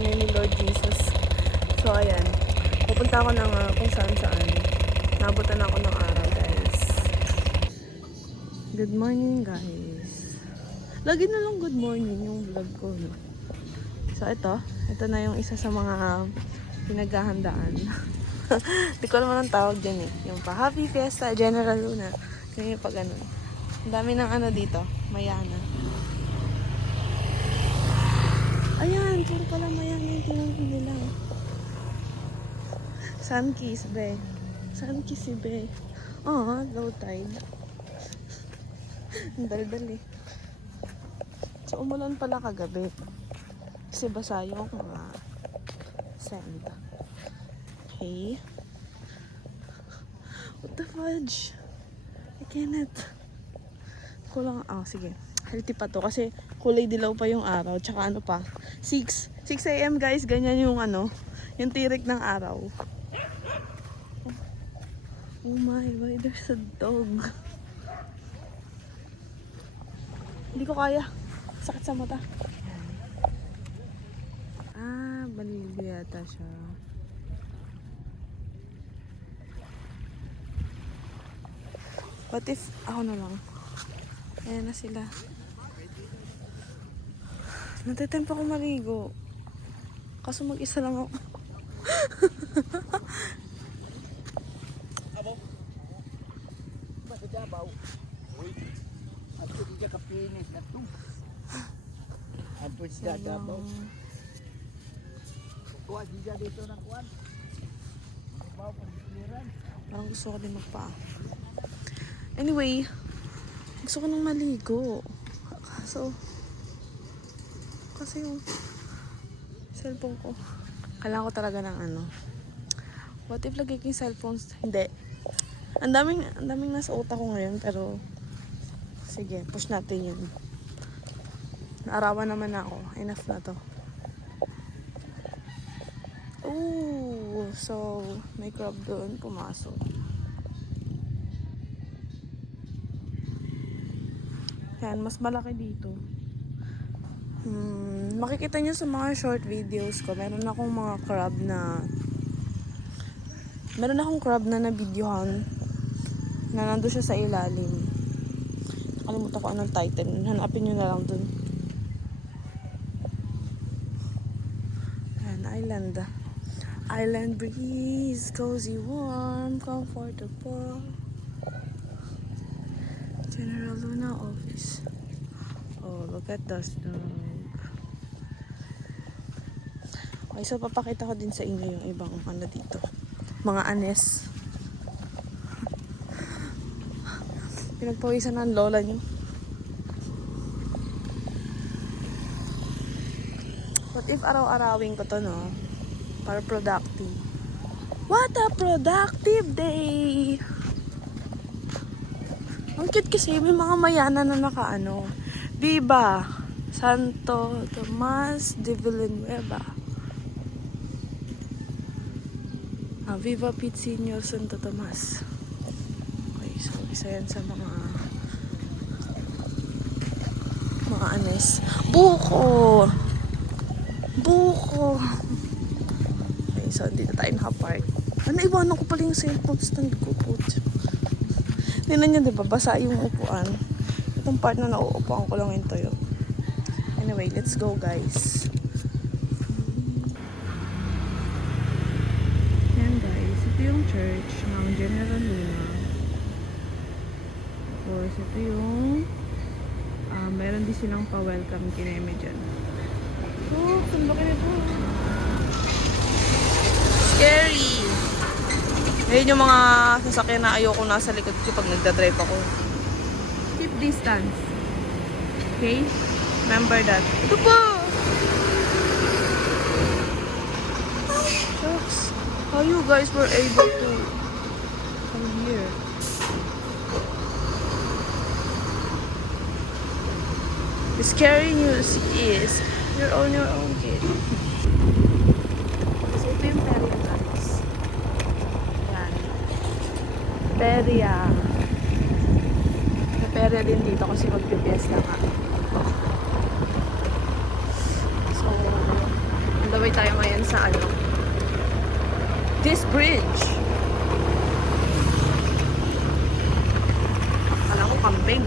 testimony ni Lord Jesus. So, ayan. Pupunta ako ng kung saan-saan. Nabutan ako ng araw, guys. Good morning, guys. Lagi na lang good morning yung vlog ko, no? So, ito na yung isa sa mga pinaghahandaan. Di ko naman ang tawag dyan eh. Yung pa Happy Fiesta, General Luna. Yung pa ganun. Ang dami ng ano dito. Mayana. Ayan, puro pala mayana yung tinunod nila. Sunkiss, be. Sunkiss, be. Oh, low tide. Ang dal-dal eh. So, umulan pala kagabi. Kasi basa yung mga sand. Okay. What the fudge? I cannot. Kulang. Oh, sige. Healthy pa to. Kasi kulay dilaw pa yung araw. Tsaka ano pa. 6 a.m. guys. Ganyan yung ano. Yung tirik ng araw. Oh my. Why there's a dog? Hindi ko kaya. Sakit sa mata. Ah, balibo yata siya. What if ako na lang? Ayan na sila. Natitempa ko maligo. Kaso mag-isa lang ako. Abo. Bakit dabaw? Uy. Ato di ka kapinis na to. Ato siya dabaw. Kuha siya dito ng kuwan. Dabaw pang kiliran. Parang gusto ko din magpa. Anyway, gusto ko nang maligo. Kasi yung cellphone ko. Kailangan ko talaga ng ano. What if lagay ko yung cellphones? Hindi. Ang daming nasa utak ko ngayon, pero sige, push natin yun. Naarawan naman ako. Enough na to. Ooh, so may crab doon pumasok. Yan, mas malaki dito. Makikita nyo sa mga short videos ko, meron akong crab na na-videohan na nandun siya sa ilalim. Nakalimutan ko anong title. Hanapin nyo na lang dun. Yan, island. Island breeze, cozy, warm, comfortable. General Luna office. Oh, look at the snow. Okay, so papakita ko din sa inyo yung ibang ano dito. Mga anes. Pinagpawisan ng lola nyo. What if araw-arawin ko to, no? Para productive. What a productive day! Ang cute kasi may mga mayana na nakaano. Viva Santo Tomas de Villanueva. Viva Pitsinyo Santo Tomas. Okay, so isa yan sa mga anes. Buko! Okay, so dito tayo nakapark. Iwanan ko pala yung cellphone stand ko po. Tingnan nyo, diba? Basa yung upuan. Itong part na nauupuan ko lang yung toyo. Anyway, let's go, guys. Yan, guys. Ito yung church ng General Luna. Tapos, ito yung meron din silang pa-welcome kineme dyan. Oh, saan ba kayo po? Scary! Ayun yung mga sasakyan na ayoko nasa likod ko pag nagdadrive ako. Keep distance. Okay? Remember that. Ito po! Shucks. How you guys were able to come here? The scary news is you're on your own, kid. So, ito yung Peria, guys. Yan. Peria. May Peria din dito kasi magpipiesta nga. So, On the way tayo ngayon sa ano, this bridge. Akala ko kambing.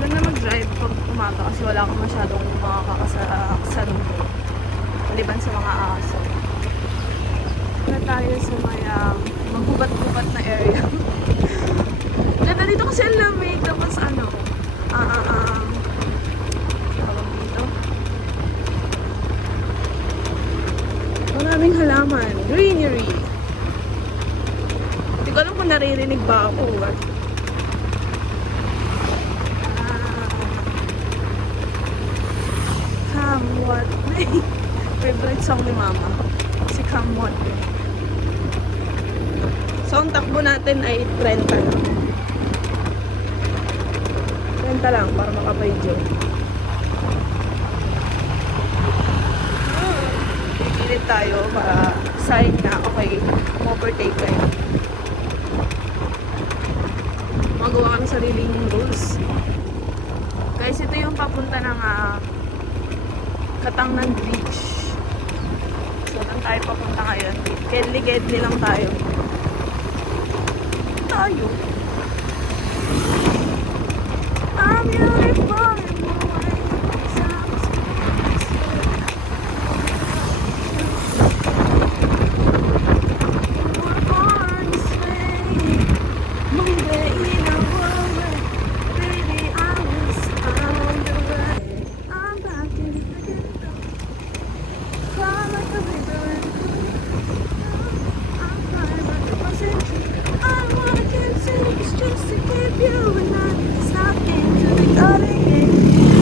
Maganda mag-drive pag umaga kasi wala kang masyadong makakasalubong. Maliban sa mga aso. Na tayo sa may magbubat-bubat na area. Ganda dito kasi ang lamig. Tapos ano, tawag dito. Maraming halaman. Greenery. Hindi ko alam kung naririnig ba ako. Come what may. Favorite song ni Mama. Si Come what may. So, ang takbo natin ay 30 lang. 30 lang para makapay-jo. Pipilit tayo para sign na okay, overtake kayo. Magawa kami sariling rules. Guys, ito yung papunta ng Katangnan Beach. So, doon tayo papunta ngayon. Kedli-kedli lang tayo. I'm beautiful in the way sounds we're born this way. Monday in a world baby I was on the way. I'm back in again. Cry like a river and I'm crying like a passenger. It's just to keep you and I stop into the garden gate.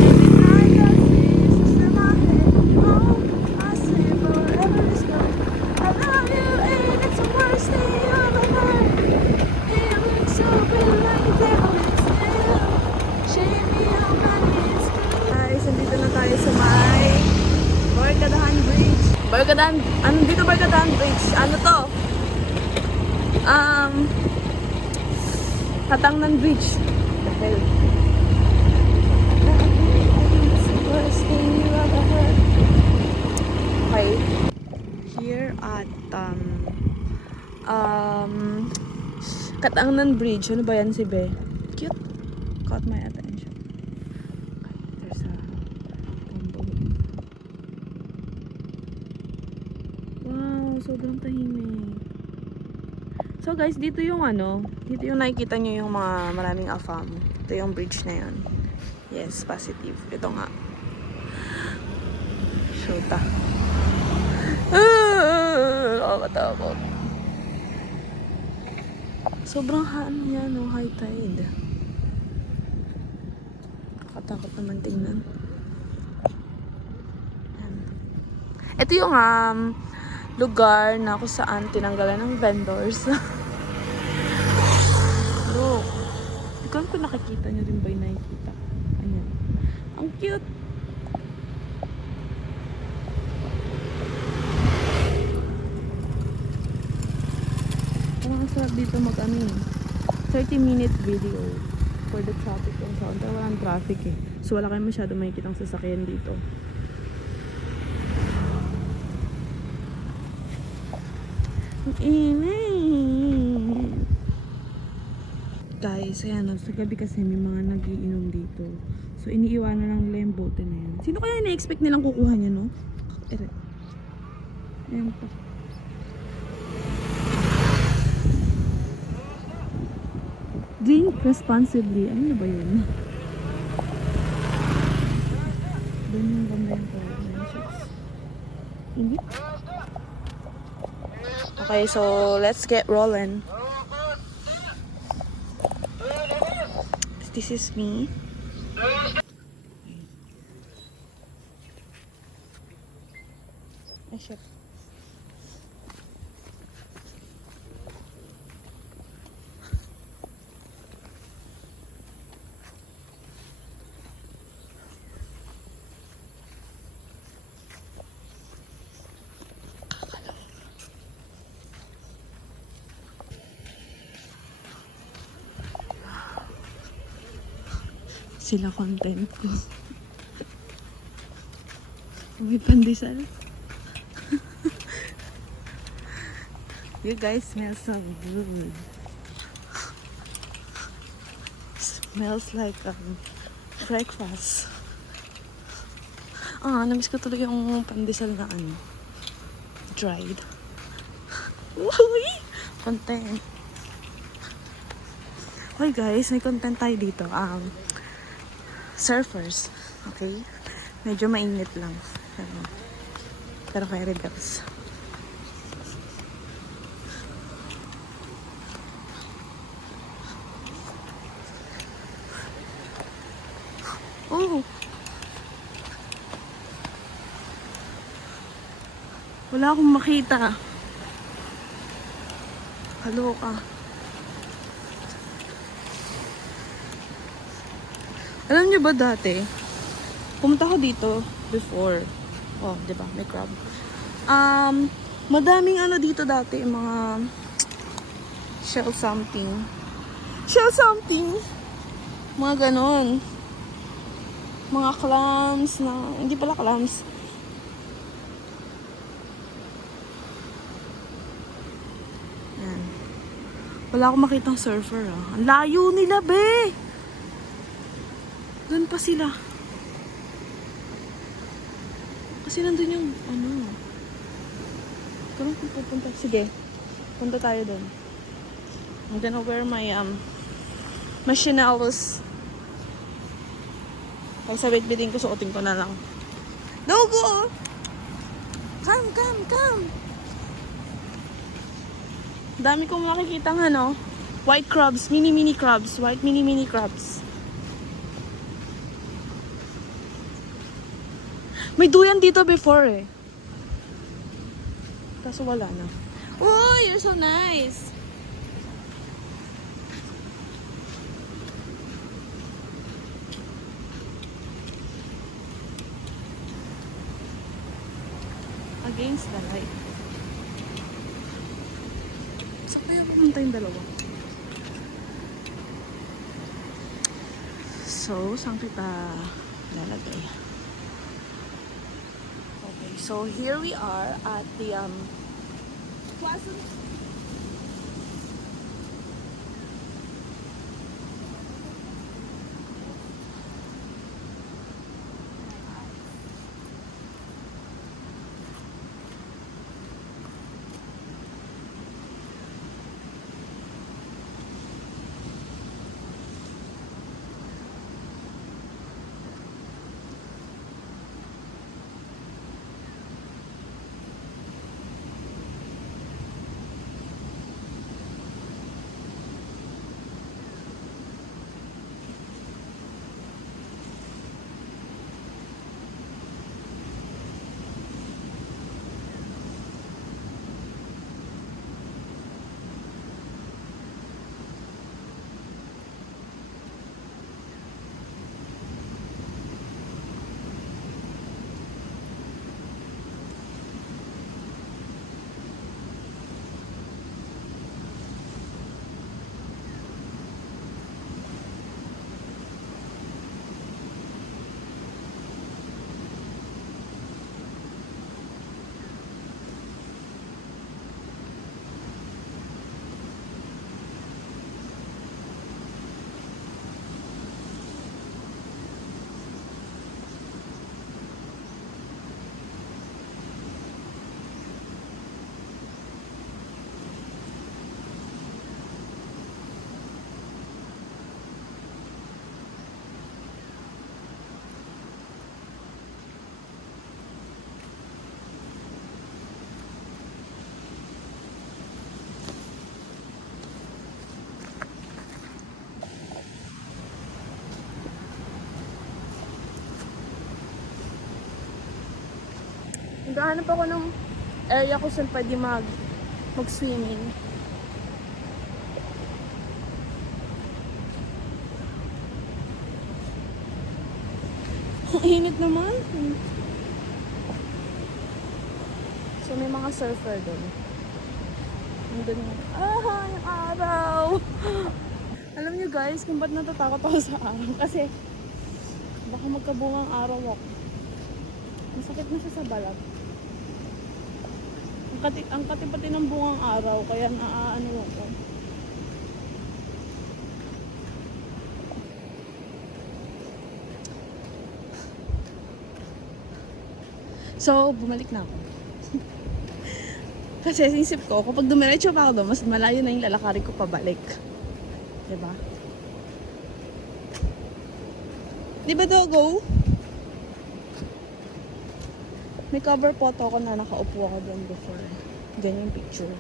Every night I see this in my head. Oh, I say forever is gone. I love you and it's the worst thing I've ever heard. It looks so real like the devil is still. Shame me how my kids do. Guys, nandito na tayo sa may Barkadahan Bridge. Dito Barkadahan Bridge. Ano to? Katangnan Beach. The hell? Okay. Here at Katangnan Bridge. Ano ba yan si Be? Cute. Caught my attention. Okay, there's a bamboo. Wow, sobrang tahimik. So guys, dito yung dito yung nakikita nyo yung mga maraming afam. Ito yung bridge na yun. Yes, positive. Ito nga. Shota. Nakakatakot. Sobrang yan, high tide. Nakakatakot naman tingnan. Yan. Ito yung lugar na kung saan tinanggalan ng vendors. Look. Hindi ko alam kung nakikita nyo rin ba yung nakikita. Ayan. Ang cute! Parang sarap dito 30-minute video for the traffic and sound. Pero walang traffic eh. So wala kayong masyado makikitang sasakyan dito. Guys, ayan, sa gabi kasi may mga nagiinom dito. So, iniiwanan lang nila yung bote na yan. Sino kaya na-expect nilang kukuha niya, no? Ayan pa. Drink responsibly. Ano na ba yun? Doon yung ganda yung hindi? Okay, so let's get rolling. This is me. Ay, shit. Sila content ko. May pandesal. You guys smell so good. Smells like breakfast. Namiss ko tuloy yung pandesal na dried. Uy! Content. Okay guys, may content tayo dito. Surfers. Okay? Medyo mainit lang. Pero kaya relax. Oh! Wala akong makita. Kaloka. Alam niyo ba dati, pumunta ko dito before. Oh, di ba? May crab. Madaming dito dati, mga shell something. Shell something! Mga ganon. Mga clams na, hindi pala clams. Yan. Wala akong makitang surfer Ang layo nila, be! Doon pa sila. Kasi nandun yung, Kung pupunta, sige. Punta tayo doon. I'm gonna wear my, my chinelos. Kaya sa bitbitin ko, suotin ko na lang. No, go! Come! Dami kong makikita white crabs, mini crabs, white mini crabs. May duyan dito before Kaso wala na. Oh, you're so nice! Against the light. Saan kaya pumunta yung dalawa? So, saan kita lalagay? Okay, so here we are at the Plaza. Naghahanap ako ng area kung saan pwede mag-swimming. Ang init naman. So may mga surfer doon. Nandun yung, yung araw! Alam niyo guys, kung ba't natatakot ako sa araw? Kasi Baka magkabungang araw ako. Masakit na siya sa balat. Ang kati-pati ng bungang araw, kaya naaano ako. So, bumalik na ako. Kasi sinisip ko, kapag dumiretso pa ako doon, mas malayo na yung lalakarin ko pabalik. Diba? Diba, Dogo? May cover photo ko na nakaupo ako doon before. Ganyan yung picture.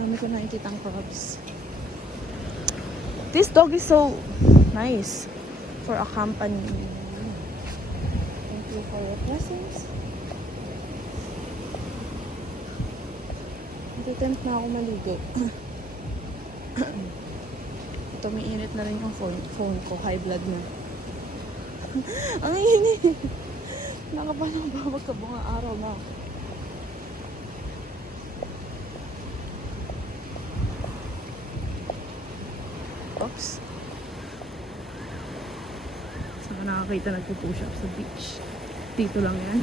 Dami ko nakikita ang crabs. This dog is so nice for a company. Thank you for your presents. Natitempt na ako maligo. Ito, may init na rin yung phone ko. High blood na. Ang init. Nakapalang ba magkabunga araw na. Oops. Saan ka nakakita nagpo-push up sa beach? Dito lang yan.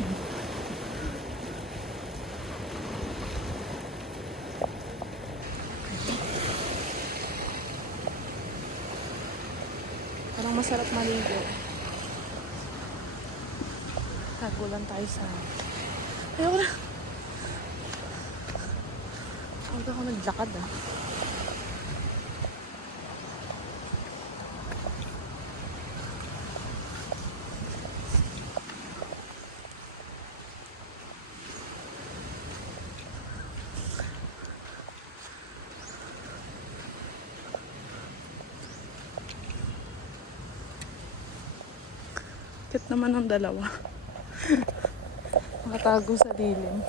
Parang masarap maligo. Tago lang tayo sa... Ayoko na. Huwag ako naglakad ah. Cute naman ang dalawa. Makatago sa dilim.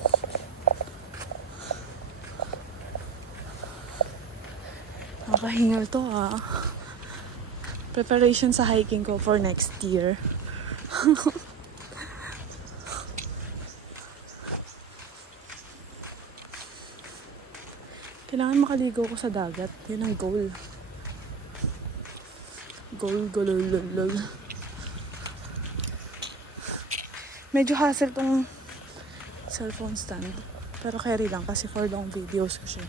Nakakahingal to ah. Preparation sa hiking ko for next year. Kailangan makaligo ko sa dagat. Yun ang goal. Goal. Medyo hassle tong cellphone stand. Pero carry lang kasi for long videos ko siya.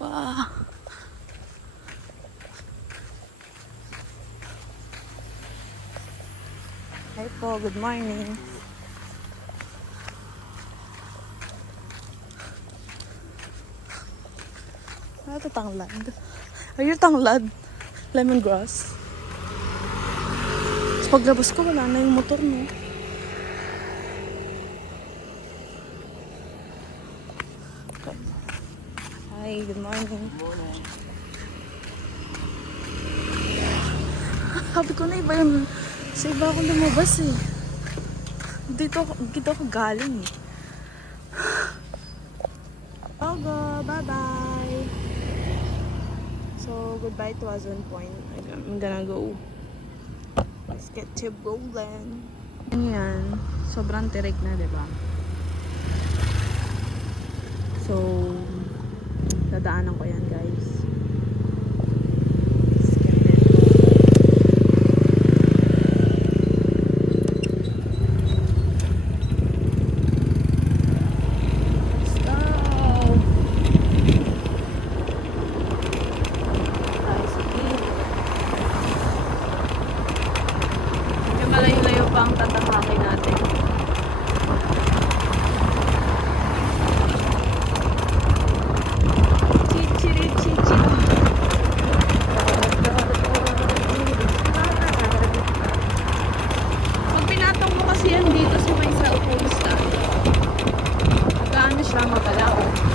Wow. Hi po, good morning. Ano ito, tanglad? Are you tanglad? Lemongrass? Tapos paglabas ko, wala na yung motor, no? Okay. Hi, good morning. Sabi ko na iba yung... Sa iba ako lumabas eh. Dito ako galing eh. Ogo, bye-bye! So, goodbye to Azon Point. I'm gonna go. Let's get to rolling. Ayan. Sobrang tirik na, diba? So, dadaanan ko yan, guys. Let's go! siya makalaot.